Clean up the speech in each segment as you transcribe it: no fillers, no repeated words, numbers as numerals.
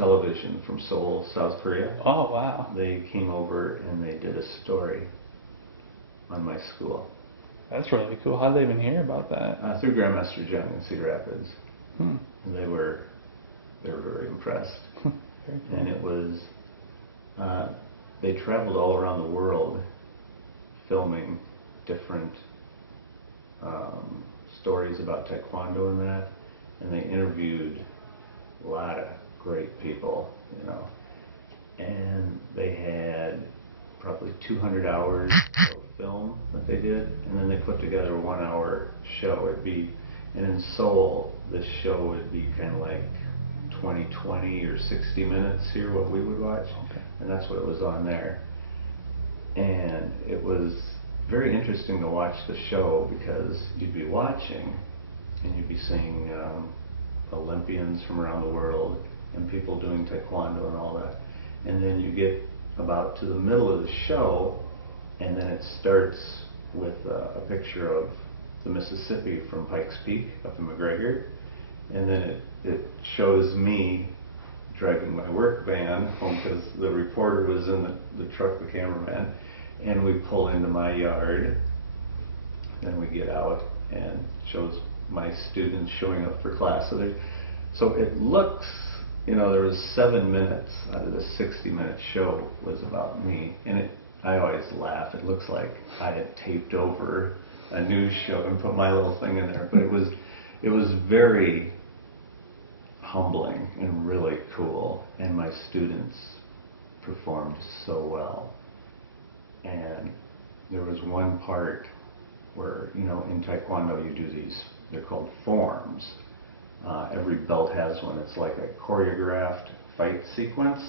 television from Seoul, South Korea. Oh, wow. They came over and they did a story on my school. That's really cool. How did they even hear about that? Through Grandmaster Jung in Cedar Rapids. Hmm. And they were very impressed. Very cool. And it was, they traveled all around the world filming different stories about Taekwondo and that. And they interviewed a lot of great people, you know. And they had probably 200 hours of film that they did, and then they put together a 1 hour show. And in Seoul, this show would be kind of like 20 or 60 minutes here, what we would watch. Okay. And that's what it was on there. And it was very interesting to watch the show because you'd be watching and you'd be seeing Olympians from around the world and people doing Taekwondo and all that. And then you get about to the middle of the show, and then it starts with a picture of the Mississippi from Pikes Peak up in McGregor, and then it shows me driving my work van home because the reporter was in the truck, the cameraman, and we pull into my yard, then we get out and shows my students showing up for class. So it looks, you know, there was 7 minutes out of the 60-minute show was about me, and I always laugh. It looks like I had taped over a news show and put my little thing in there, but it was very humbling and really cool, and my students performed so well. And there was one part where, you know, in Taekwondo you do these, they're called forms. Every belt has one. It's like a choreographed fight sequence,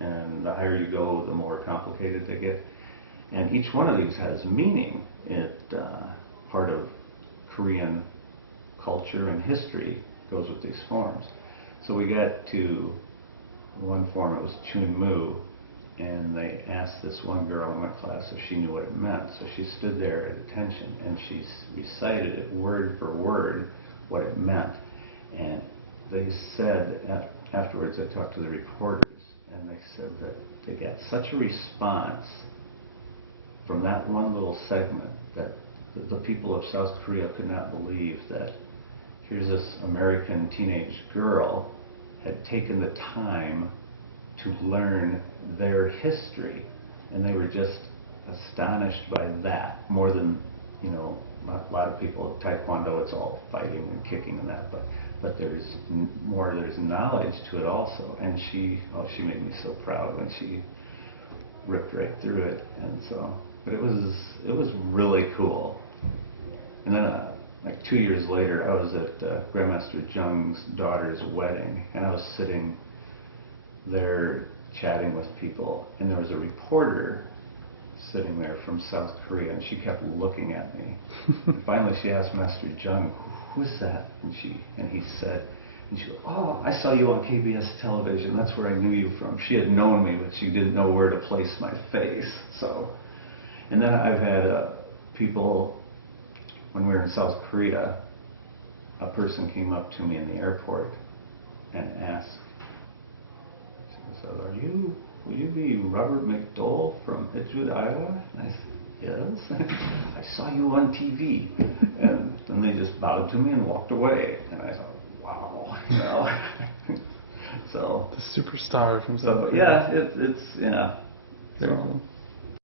and the higher you go, the more complicated they get. And each one of these has meaning. Part of Korean culture and history goes with these forms. So we got to one form, it was Chun Mu, and they asked this one girl in my class if she knew what it meant. So she stood there at attention, and she recited it word for word what it meant. And they said, afterwards I talked to the reporters, and they said that they got such a response from that one little segment that the people of South Korea could not believe that here's this American teenage girl had taken the time to learn their history, and they were just astonished by that more than, you know, a lot of people at Taekwondo, it's all fighting and kicking and that, but there's knowledge to it also. And she made me so proud when she ripped right through it. And so, but it was really cool. And then like 2 years later, I was at Grandmaster Jung's daughter's wedding, and I was sitting there chatting with people, and there was a reporter sitting there from South Korea, and she kept looking at me. And finally she asked Master Jung, "Who's that?" And he said, and she goes, "Oh, I saw you on KBS television. That's where I knew you from." She had known me, but she didn't know where to place my face. So, and then I've had people, when we were in South Korea, a person came up to me in the airport and asked, she said, will you be Robert McDowell from Edgewood, Iowa? And I said, "Yes." "I saw you on TV." And then they just bowed to me and walked away. And I thought, wow, you know. So The superstar from South Korea. Yeah, it's yeah. Very cool.